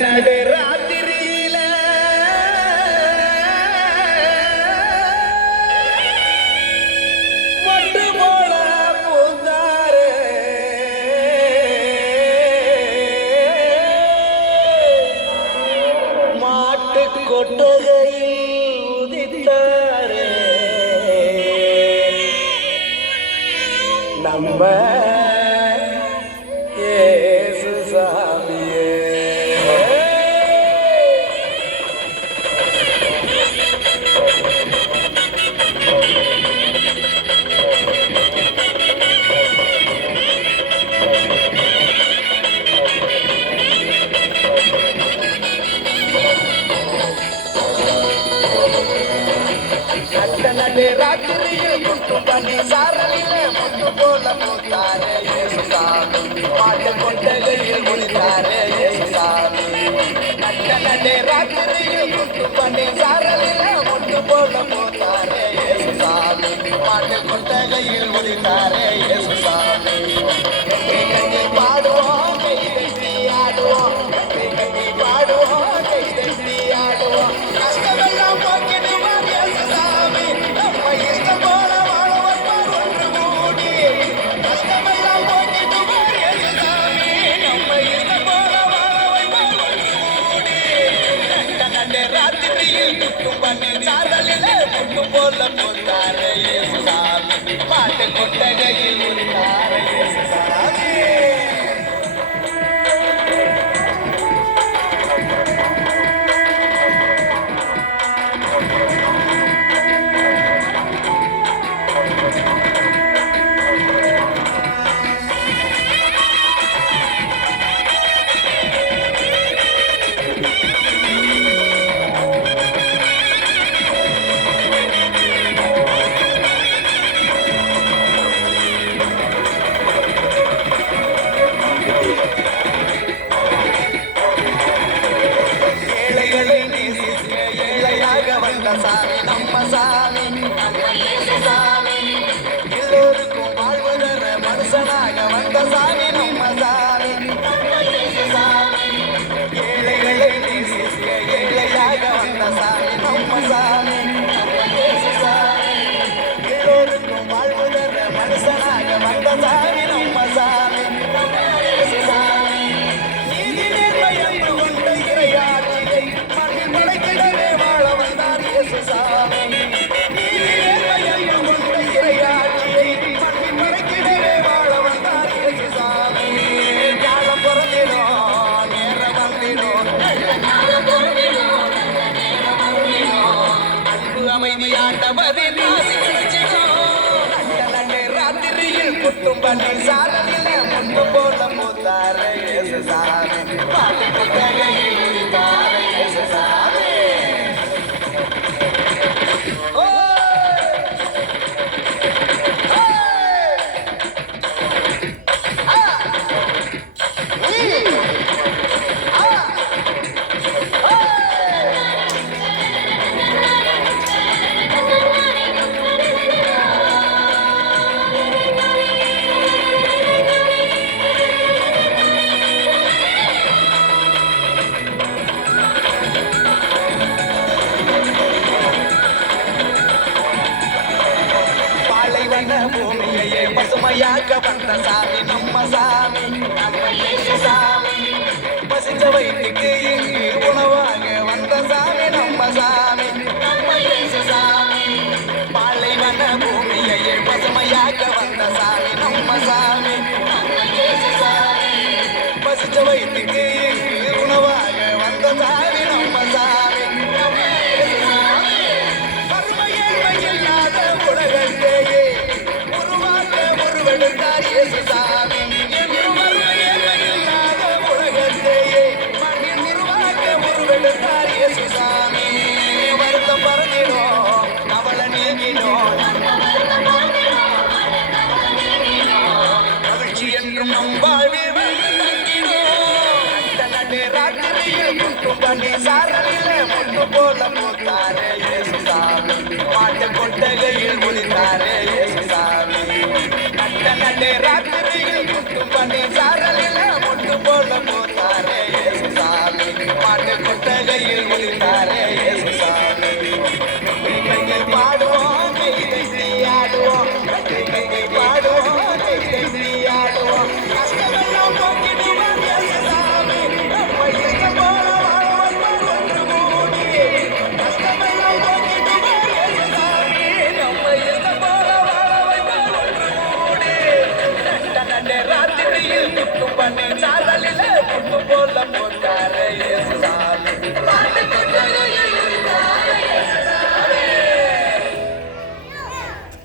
நடு ராத்திரியில மொட்டு போல பூந்தாரு மாட்டு கொட்டகையில் உதித்தாரு நம்ம ராத்திரியில் முட்டு பண்ணி சாரலிலே முட்டு போல மூத்தாரே இயேசுசாமி மாட்டு கொட்டகையில் முடித்தாரே இயேசுசாமி நட்டனே ராத்திரியில் முட்டு பண்ணி சாரலிலே முட்டு போல மூத்தாரே இயேசுசாமி மாட்டு கொட்டகையில் முடித்தாரே இயேசுசாமி கட்டி கட்டி பாடுவோம் கை கட்டி ஆடுவோம் கட்டி கட்டி பாடுவோம் கை கட்டி ஆடுவோம் கஷ்டமெல்லாம் போக்கிடுவார் இயேசுசாமி நம்ம இஷ்டம் போல வாழ வைப்பார் ஒன்று கூடி கஷ்டமெல்லாம் போக்கிடுவார் இயேசுசாமி நம்ம இஷ்டம் போல வாழ வைப்பார் ஒன்று கூடி நட்டனே ராத்திரியில் முட்டும் பண்ணி சாதலிலே முட்டு போல போத்தாரே இயேசுசாமி மாட்டு கொட்டகையில் முடித்தாரே இயேசுசாமி சாமி நம்ம சாமி சாமி எல்லோருக்கும் வாழ்வதர மனுஷனாக வந்த சாமி நம்ம சாமி ஏழைகளை நேசிக்க ஏழையாக வந்த சாமி நம்ம சாமி எல்லோருக்கும் வாழ்வதர மனுஷனாக வந்த சாமி நம்ம சாமி நீதி நேர்மை என்று கொண்ட இறையாட்சியை மண்ணில் படைக்கிடவே வாழ வந்தார் இயேசுசாமி நீதி நேர்மை என்று கொண்ட இறையாட்சியை மண்ணில் படைக்கிடவே வாழ வந்தார் இயேசுசாமி ஞானம் பிறந்திடும் நேரம் வந்திடும் அன்பு அமைதி ஆண்டவரின் ஆசி கிடைச்சிடும் நட்டனே ராத்திரியில் குட்டும் பண்ணி சாதனிலே முட்டு போல மூத்தாரே இயேசுசாமி பாட்டு கொட்டகையில் முடித்தாரே இயேசுசாமி பூமியையே பசுமையாக்க வந்த சாமி நம்ம சாமி நம்ம இயேசுசாமி பசித்த வயிற்றுக்கு இங்கு உணவாக வந்த சாமி நம்ம சாமி நம்ம இயேசுசாமி பாலைவன பூமியையே பசுமையாக்க வந்த சாமி நம்ம சாமி நம்ம இயேசுசாமி பசித்த வயிற்றுக்கு இங்கு உணவாக வந்த சாமி நம்ம சாமி உலகத்தையே உருவெடுத்தார் இயேசுசாமி என்று வறுமையில்லாத உலகத்தையே மண்ணில் உருவாக்க உருவெடுத்தார் இயேசுசாமி வருத்தம் பறந்திடும் அவளை நீங்கிடும் மகிழ்ச்சி என்றும் நம் வாழ்வில் ராத்திரியில் குட்டும் பண்ணி